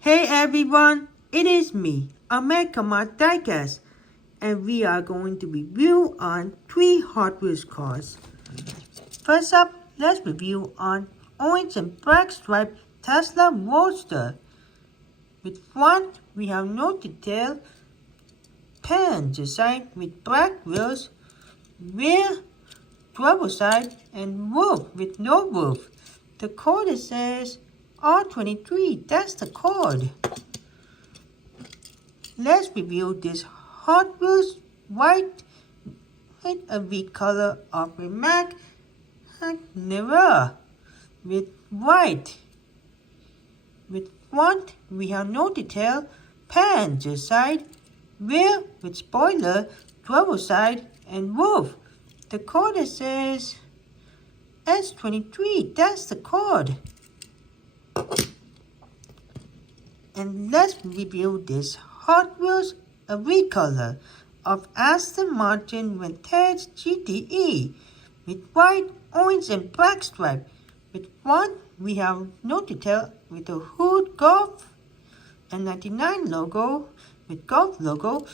Hey everyone, it is me, America Diecast, and we are going to review on 3 Hot Wheels cars. First up, let's review on orange and black striped Tesla Roadster. With front, we have no detail, pan design with black wheels, rear, driver side, and roof with no roof. The code says R23, that's the code. Let's review this Hot Wheels white with a recolor of Rimac and Nevera with white. With front, we have no detail, passenger side, rear with spoiler, driver side, and roof. The code says S23, that's the code. And let's review this Hot Wheels a recolor of Aston Martin Vantage GTE with white, orange, and black stripe. With front, we have no detail with the hood Golf and 99 logo with Golf logo,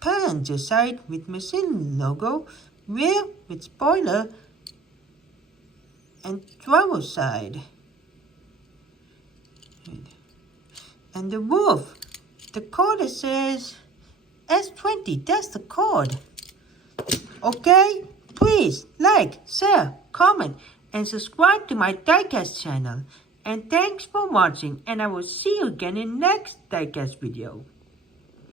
passenger side with machine logo, rear with spoiler, and driver side. And the roof, the code says S20, that's the code. Okay, please like, share, comment, and subscribe to my Diecast channel. And thanks for watching, and I will see you again in next Diecast video.